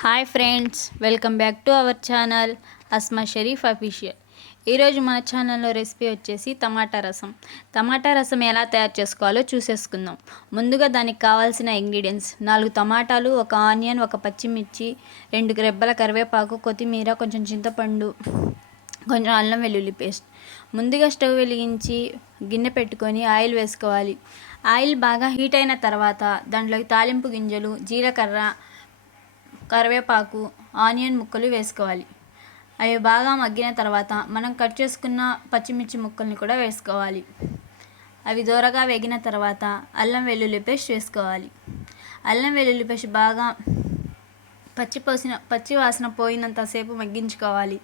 Hi friends, welcome back to our channel Asma Sharif official. ఈరోజు మన ఛానల్లో రెసిపీ వచ్చేసి టమాటా రసం. టమాటా రసం ఎలా తయారు చేసుకోవాలో చూసేసుకుందాం. ముందుగా దానికి కావాల్సిన ఇంగ్రీడియంట్స్: 4 టమాటాలు, 1 ఆనియన్, 1 పచ్చిమిర్చి, 2 రెబ్బల కరివేపాకు, కొత్తిమీర, కొంచెం చింతపండు, కొంచెం అల్లం వెల్లుల్లి పేస్ట్. ముందుగా స్టవ్ వెలిగించి గిన్నె పెట్టుకొని ఆయిల్ వేసుకోవాలి. ఆయిల్ బాగా హీట్ అయిన తర్వాత దాంట్లోకి తాలింపు గింజలు, జీలకర్ర, కరివేపాకు, ఆనియన్ ముక్కలు వేసుకోవాలి. అవి బాగా మగ్గిన తర్వాత మనం కట్ చేసుకున్న పచ్చిమిర్చి ముక్కల్ని కూడా వేసుకోవాలి. అవి దూరగా వేగిన తర్వాత అల్లం వెల్లుల్లి పేస్ట్ వేసుకోవాలి. అల్లం వెల్లుల్లి పేస్ట్ బాగా పచ్చి వాసన పోయినంతసేపు మగ్గించుకోవాలి.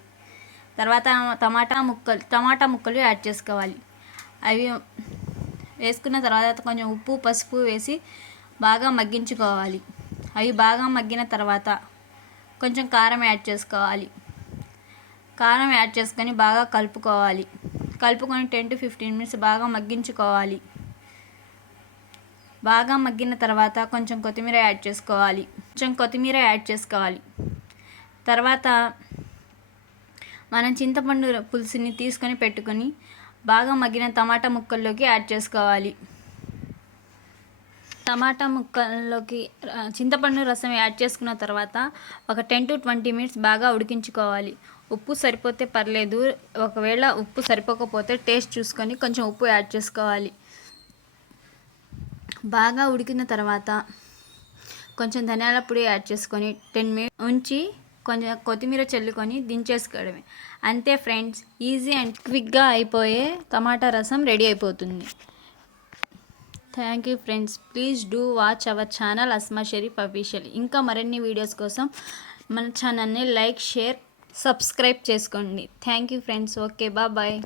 తర్వాత టమాటా ముక్కలు యాడ్ చేసుకోవాలి. అవి వేసుకున్న తర్వాత కొంచెం ఉప్పు, పసుపు వేసి బాగా మగ్గించుకోవాలి. అవి బాగా మగ్గిన తర్వాత కొంచెం కారం యాడ్ చేసుకోవాలి. కారం యాడ్ చేసుకొని బాగా కలుపుకొని 10 to 15 minutes బాగా మగ్గించుకోవాలి. బాగా మగ్గిన తర్వాత కొంచెం కొత్తిమీర యాడ్ చేసుకోవాలి. తర్వాత మనం చింతపండు పులుసుని తీసుకొని పెట్టుకొని బాగా మగ్గిన టమాటా ముక్కల్లోకి యాడ్ చేసుకోవాలి. టమాటా ముక్కల్లోకి చింతపండు రసం యాడ్ చేసుకున్న తర్వాత ఒక 10 to 20 minutes బాగా ఉడికించుకోవాలి. ఉప్పు సరిపోతే పర్లేదు, ఒకవేళ ఉప్పు సరిపోకపోతే టేస్ట్ చూసుకొని కొంచెం ఉప్పు యాడ్ చేసుకోవాలి. బాగా ఉడికిన తర్వాత కొంచెం ధనియాల పొడి యాడ్ చేసుకొని 10 minutes ఉంచి కొంచెం కొత్తిమీర చల్లుకొని దించేసుకోవడమే. అంతే ఫ్రెండ్స్, ఈజీ అండ్ క్విక్గా అయిపోయే టమాటా రసం రెడీ అయిపోతుంది. Thank you friends. Please do watch our channel Asma Sharif official. ఇంకా మరిన్ని వీడియోస్ కోసం మన ఛానల్ని లైక్, షేర్, సబ్స్క్రైబ్ చేసుకోండి. Thank you friends. Okay, bye.